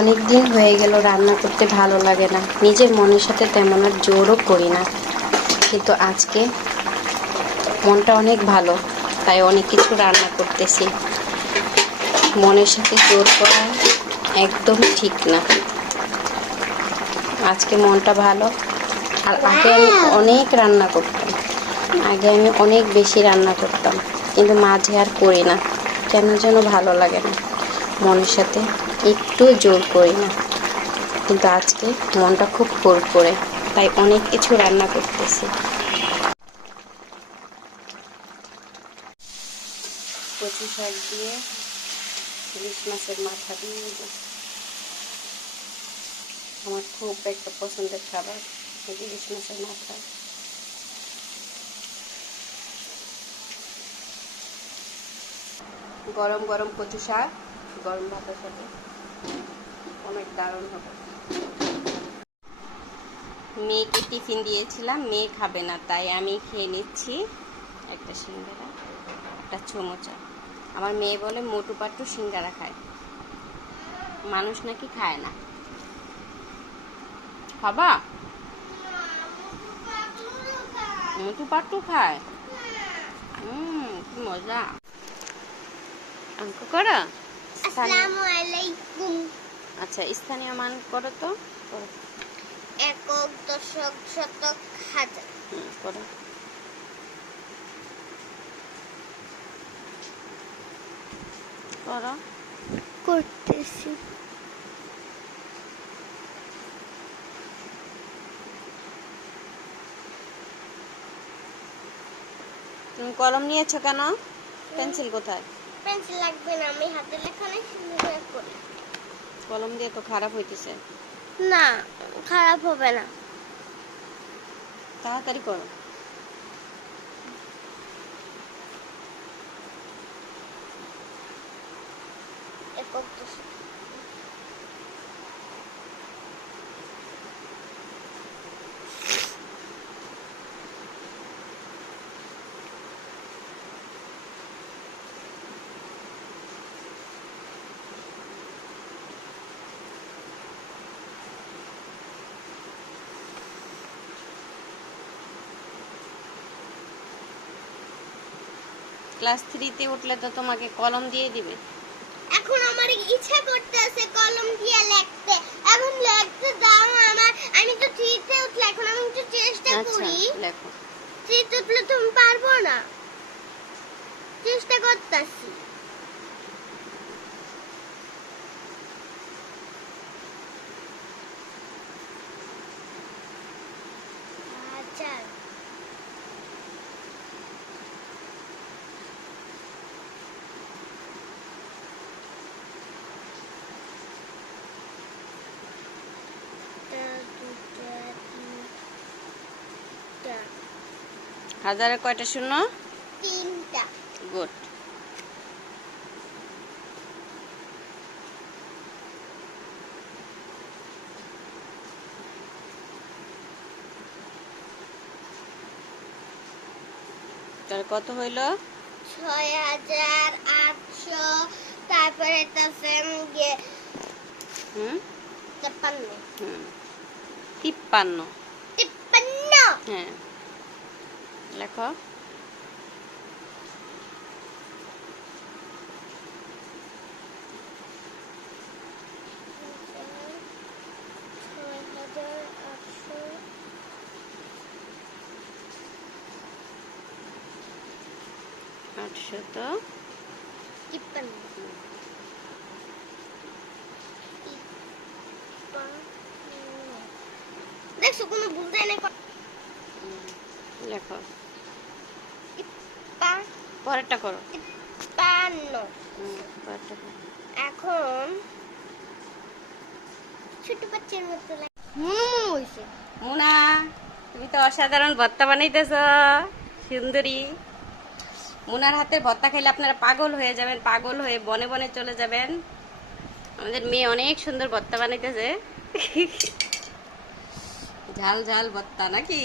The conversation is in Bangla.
অনেক দিন হয়ে গেল রান্না করতে ভালো লাগে না, নিজের মনের সাথে তেমন আর জোরও করি না, কিন্তু আজকে মনটা অনেক ভালো, তাই অনেক কিছু রান্না করতেছি। মনের সাথে জোর করা একদম ঠিক না। আজকে মনটা ভালো। আর আগে আমি অনেক রান্না করতাম, আগে আমি অনেক বেশি রান্না করতাম, কিন্তু মাঝে আর করি না, কেন যেন ভালো লাগে না, মনের সাথে একটু জোর করি না। কিন্তু আজকে মনটা খুব ফুরফুরে, তাই অনেক কিছু রান্না করতেছি। কচু শাক দিয়ে ইলিশ মাছের মাথা দিয়ে, আমার খুব একটা পছন্দের খাবার ইলিশ মাছের মাথা। গরম গরম কচু শাক গরম ভাতের সাথে অনেক দারুণ হবে। মেয়েকে টিফিন দিয়েছিলাম, মেয়ে খাবে না, তাই আমি খেয়ে নিচ্ছি একটা সিঙ্গারা, একটা চমচা। আমার মেয়ে বলে মোটু পাট্টু সিঙ্গারা খায়, মানুষ নাকি খায় না। খাবা? মোটু পাট্টু খায়। কি মজা। অঙ্ক করো। আসসালামু আলাইকুম। আচ্ছা, স্থানীয় মান করো তো। একক, দশক, শতক, হাজার। করো। করো। করতেছি। তুমি কলম নিয়েছো কেন? পেন্সিল কোথায়? পেন্সিল লাগবে না, আমি হাতে লেখাই সুন্দর করি। কলম দিয়ে তো খারাপ হইতেছে। না, খারাপ হবে না। তাড়াতাড়ি করো। একক, দশক। ক্লাস 3-তে উঠলে তো তোমাকে কলম দিয়ে দিবে। এখন আমার ইচ্ছা করতেছে কলম দিয়ে লিখতে, এখন লিখতে দাও আমার। আমি তো 3-তে উঠলে, এখন আমি একটু চেষ্টা করি। লেখো। 3-তে উঠলে তুমি পারবো না, চেষ্টা করতেছি। আচ্ছা, হাজারে কয়টা শূন্য? 3টা। গুড। তাহলে কত হইল? 6800। তারপরে তাছে 53। 53। 53। হ্যাঁ, লেখো। আটশত 53। দেখছো কোনো ভুল যায় না? লেখো। 53। পরেরটা করো। পরেরটা করো। এখন ছোট বাচ্চার মতো লাগে। হইছে। মুনা, তুমি তো অসাধারণ ভর্তা বানাইতেছ, সুন্দরী। মুনার হাতের ভর্তা খেলে আপনারা পাগল হয়ে যাবেন, পাগল হয়ে বনে বনে চলে যাবেন। আমাদের মেয়ে অনেক সুন্দর ভর্তা বানাইতেছে, ঝাল ঝাল ভর্তা নাকি?